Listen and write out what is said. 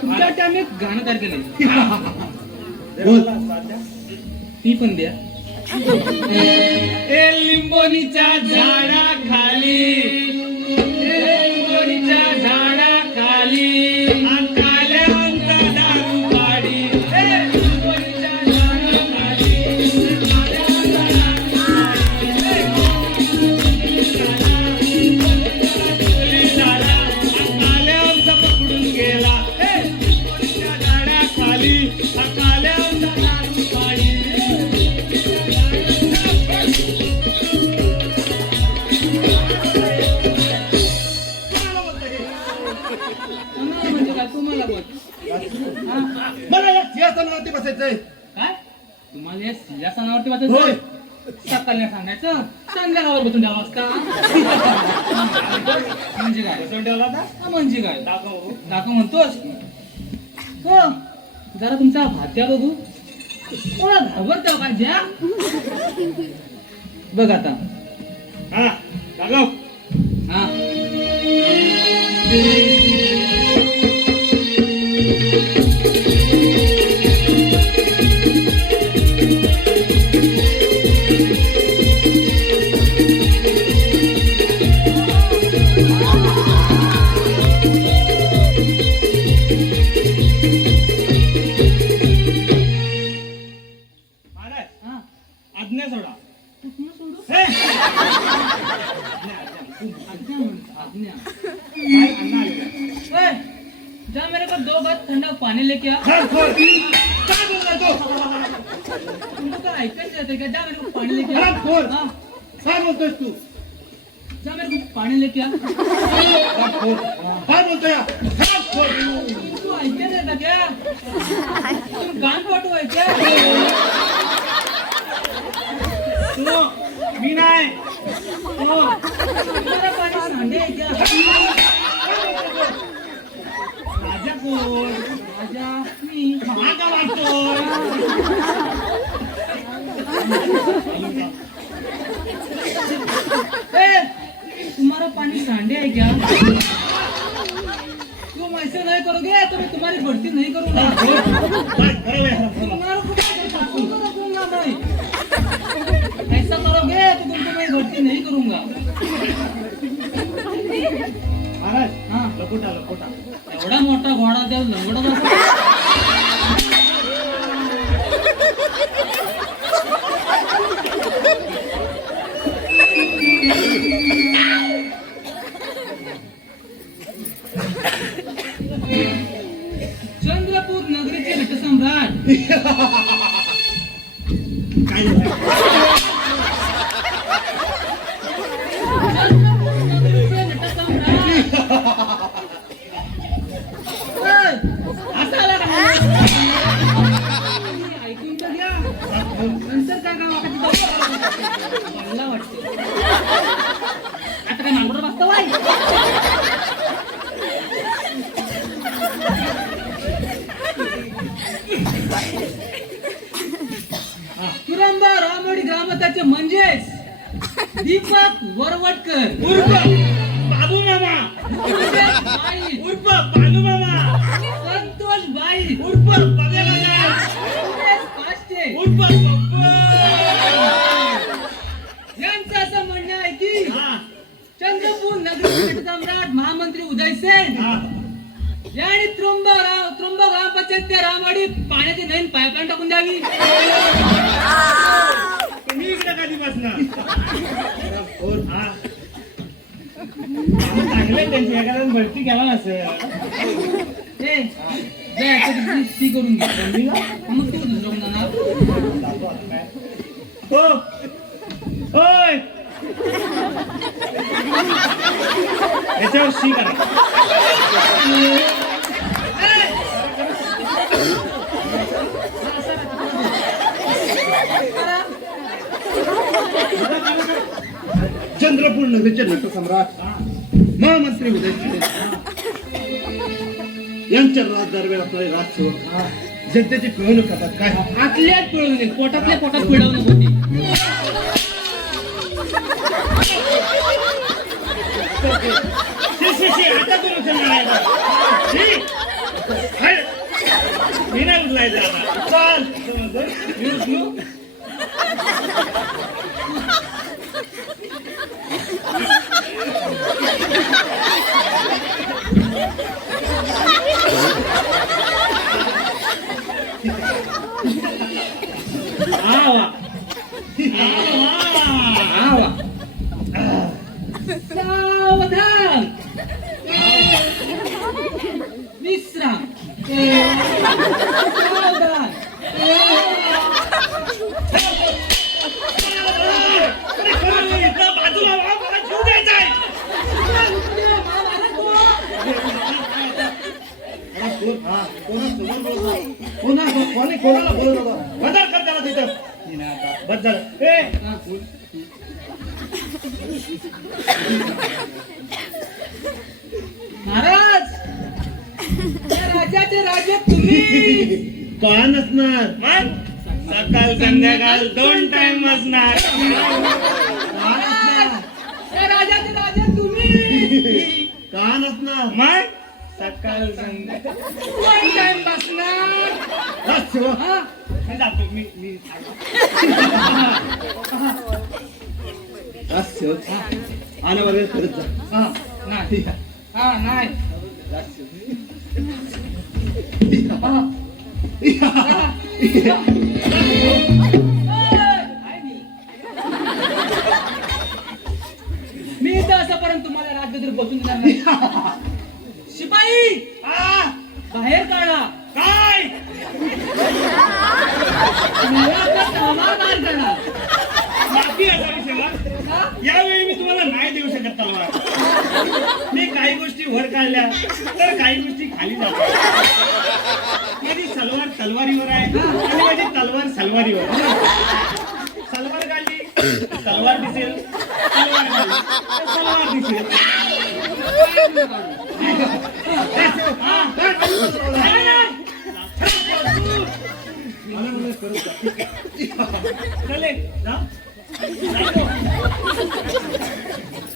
तुमच्या आम्ही गाणं तयार केलं ती पण द्या. ए लिंबोनीच्या झाडाखाली, लिंबोनीच्या झाडाखाली काल्यांचा दारू पाडी, लिंबोनीच्या झाडाखाली काल्यांचा काल्यांचा पकडून गेला, लिंबोनीच्या झाडाखाली काल्यांचा दारू पाडी. तुम्हाला बोल मला या सिंहासनावरती बसायचंय. काय तुम्हाला या सिंहासनावरती बसायचं? सकाळी सांगायचं संध्याकाळवर बसून द्यावं असता. म्हणजे काय बसून ठेवला होता म्हणजे काय दाखव म्हणतोस हो. जरा तुमचा भात्या बघू कोणा घाबरतो काय द्या बघ आता. हा दाखव. हा आज्ञा सोडा. जा मेरे को 2 बार ठंडा पानी लेके आ. तुमको काय ऐकायचं येते का? जा मेरे को पानी लेके आ. हाँ. काय बोलतोयस तू? जा मेरे को पानी लेके आ. काय बोलतोय? तू ऐकायचं येतं क्या? तुम गान पाठव आहे क्या? तू मी नाही. तुम्हाला पाणी सांडे आहे क्या? राजा कोण? राजा मी. महागा वाटतोय. तुम्हारा पानी सांडे है क्या? तुम ऐसे नहीं करोगे तो मैं तुम्हारी भर्ती नहीं करूंगा. तुम्हारा कुछ रखूंगा मैं. ऐसा करोगे तो तुमको मैं भर्ती नहीं करूंगा. महाराज हाँ लकोटा. एवढा मोठा घोडा त्या लंगडा चंद्रपूर नगरीचे नटसम्राट काय नगरीचे नटसम्राट असा आला का? ऐकून तर घ्या. नंतर काय काय वाटत मला वाटते आता काय मागून बसतो बाई. तुरंबा रामवाडी ग्रामस्थाचे म्हणजेच दीपक वरवटकर उर्फ बाबू मामा. बाई उर्फ बानू मामा. संतोष बाई उर्फ पगला. सुरेश काष्टे उर्फ पप्पा. यांचं असं म्हणणं आहे की हा चंद्रपूर नगरी सम्राट महामंत्री उदय सेन हा. यांनी त्रुंब ग्रामपंचायत ते रामवाडी पाण्याची नवीन पाईपलाईन टाकून द्यावी. तुम्ही इकडे कधी बसणार? हा चांगले त्यांची एखाद्या भरती केला नसेल. ती करून घे मग तू दुसरं जाणार. हो होय याच्यावर शी करा. चंद्रपूर नगरीचे नटसम्राट महामंत्री उदय सेन यांच्या राज दरम्यान असणारे राजसेवक जनतेची पिळवणूक करतात. काय आतल्यात पिळवून पोटातल्या पोटात पिळवणूक होती. ते शी, आता तू उचलणार आहे का? शी. हट. मी नाही उचलायचं आता. चल. असं म्हणतोय. मी उचलू? आवा आवा सावधान विश्राम सावधान अरे खरं नाही, इथं बाजूला व्हा, मला जीव द्यायचा आहे. कोणाला बोलत होता? बदल कर त्याला तिथं. बस झालं. ए, महाराज या राजाचे राजे तुम्ही का नसणार? मग सकाळ संध्याकाळ 2 टाइम असणार. महाराज या राजाचे राजे तुम्ही का नसणार? मग सकाळ संध्याकाळ वन टाइम बसणार राजसेवक. हा? मी जातो. मी राजसेवक. आलं वगैरे करत जा. हा, नाही हा नाही हा. मी इथं असापर्यंत तुम्हाला रात्रभर बसून देणार नाही. शिपाई आ, बाहेर काढा काय समाधान करा माफी असावी सेवा. का? यावेळी मी तुम्हाला नाही देऊ शकत तलवार. मी काही गोष्टी वर काढल्या तर काही गोष्टी खाली जातात. माझी सलवार तलवारीवर आहे आणि माझी तलवार सलवारीवर. सलवार काढली तलवार दिसेल, तलवार काढली तर सलवार दिसेल. हा, आलं वगैरे करत जा. चले जा.